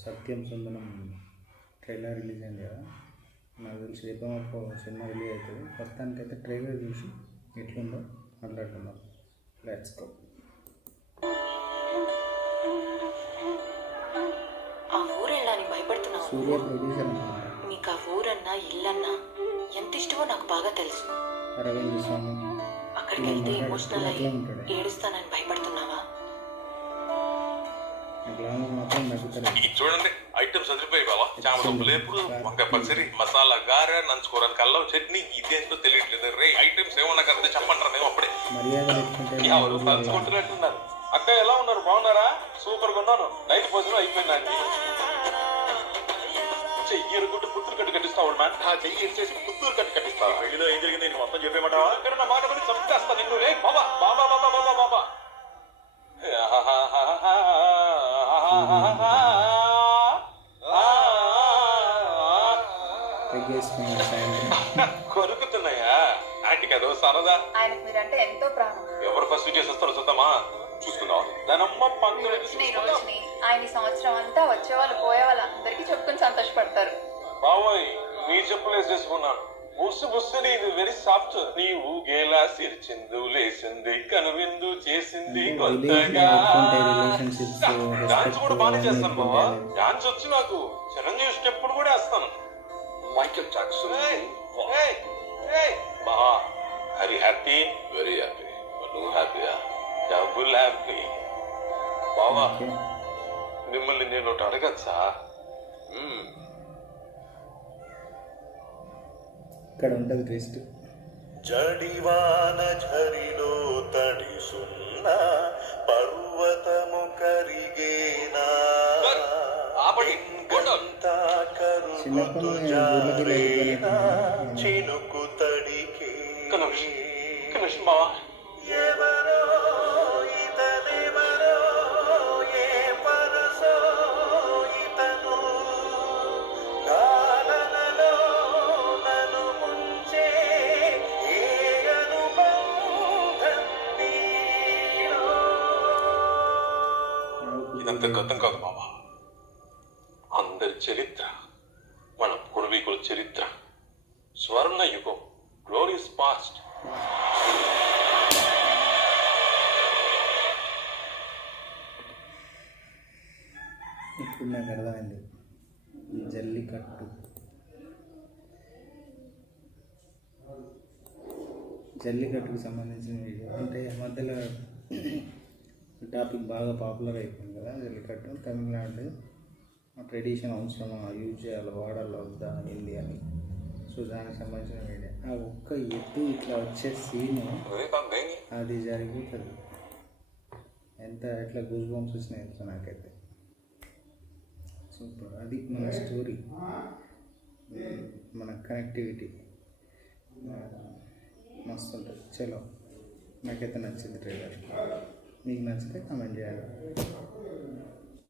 సత్యం సుందరం trailer release అయింది కదా. నాకు తెలిసి రేపు సినిమా రిలీజ్ అవుతుంది. ప్రస్తుతానికైతే ట్రైలర్ చూసి ఎట్లుందో మాట్లాడుకుందాం. Let's go. ఆ ఊరెళ్ళడానికి భయపడుతున్నావు. సూర్య ప్రొడ్యూసర్. నీకు ఆ ఊరన్నా ఇల్లన్నా ఎంత ఇష్టమో నాకు బాగా తెలుసు. అరవింద్ స్వామి అక్కడికి వెళ్తే ఎమోషనల్ అయ్యి ఏడుస్తానని భయపడుతున్నావా? చూడండి ఐటమ్స్ అదిరిపోయి బావా. చామదుంప లేపుడు, వంకాయ పచ్చడి, మసాలా గారె, నంచుకోవడానికి అల్లం చట్నీ. ఇదేంటో తెలియట్లేదు. రే ఐటమ్స్ ఏమన్నా కదా చెప్పంటారా? మేము అప్పుడే ఎవరు పంచుకుంటున్నట్టున్నారు. అక్క ఎలా ఉన్నారు? బాగున్నారా? సూపర్ గా ఉన్నాను. నైట్ భోజనం అయిపోయిందండి. చెయ్యి ఎరుగుంటే పుత్తూరు కట్టు కట్టిస్తావు మ్యాన్. చెయ్యి చేసి పుత్తూరు కట్టు కట్టిస్తావు. పెళ్లిలో ఏం జరిగింది నేను మొత్తం చెప్పేమంటావా? ఇక్కడ నా మాట కూడా చంపేస్తా నిన్ను. రే బాబా బాబా బాబా బాబా బాబా కొరుకుతున్నాయా? ఆంటీకి అదో సరదా. ఆయనకు మీరంటే ఎంతో ప్రాణం. ఎవరు ఫస్ట్ చేసేస్తారో చూద్దామా? చూసుకుందాం. దానమ్మ ఆయన సంవత్సరం అంతా వచ్చే వాళ్ళు పోయే వాళ్ళు అందరికీ చెప్పుకుని సంతోషపడతారు. బాబోయ్ నీ చెప్పులు వేసేసుకున్నాను. బుస్సు బుస్సుని ఇది వెరీ సాఫ్ట్. నీవు గేలా సిరిచిందు లేసింది కనువిందు చేసింది కొత్తగా. డాన్స్ కూడా బాగానే చేస్తాను బాబా. డాన్స్ వచ్చి నాకు. చిరంజీవి స్టెప్పులు కూడా వేస్తాను. Michael Jackson. Baba Hari happy? Very happy. నువ్వు హ్యాపీయా? Double happy. బాబా మిమ్మల్ని నేను ఒకటి అడగచ్చా? ఇక్కడ ఉంటుంది ట్విస్ట్. జడివాన ఝరిలో తడిసున్న పర్వతము కరిగేనా, కరుగుతు జారేనా చినుకు తడికే. ఎవరో ఇతనెవరో ఏ పరసో ఇతను గాలలలో నన్ను ముంచే ఏ అనుబంధం నీలో. ఇదంత గతం కాదు బాబా. అందరి చరిత్ర, మన పూర్వీకుల చరిత్ర. స్వర్ణ యుగం, గ్లోరియస్ పాస్ట్. ఇప్పుడు నాకు అర్థమైంది. జల్లికట్టుకు సంబంధించిన వీడియో. అంటే మధ్యలో టాపిక్ బాగా పాపులర్ అయిపోయింది కదా జల్లికట్టు. తమిళనాడు ట్రెడిషన్ అవసరమా, యూజ్ చేయాలి, వాడాలి వద్దా హిందీ అని. సో దానికి సంబంధించిన వీడియో. ఆ ఒక్క ఎద్దు ఇట్లా వచ్చే సీను అది జరిగిపోతుంది. ఎట్లా గూస్ బంప్స్ వచ్చినాయి తెలుసా నాకైతే. సూపర్. అది మన స్టోరీ, మన కనెక్టివిటీ మస్తు ఉంటుంది. చలో నాకైతే నచ్చింది ట్రైలర్. మీకు నచ్చితే కామెంట్ చేయాలి.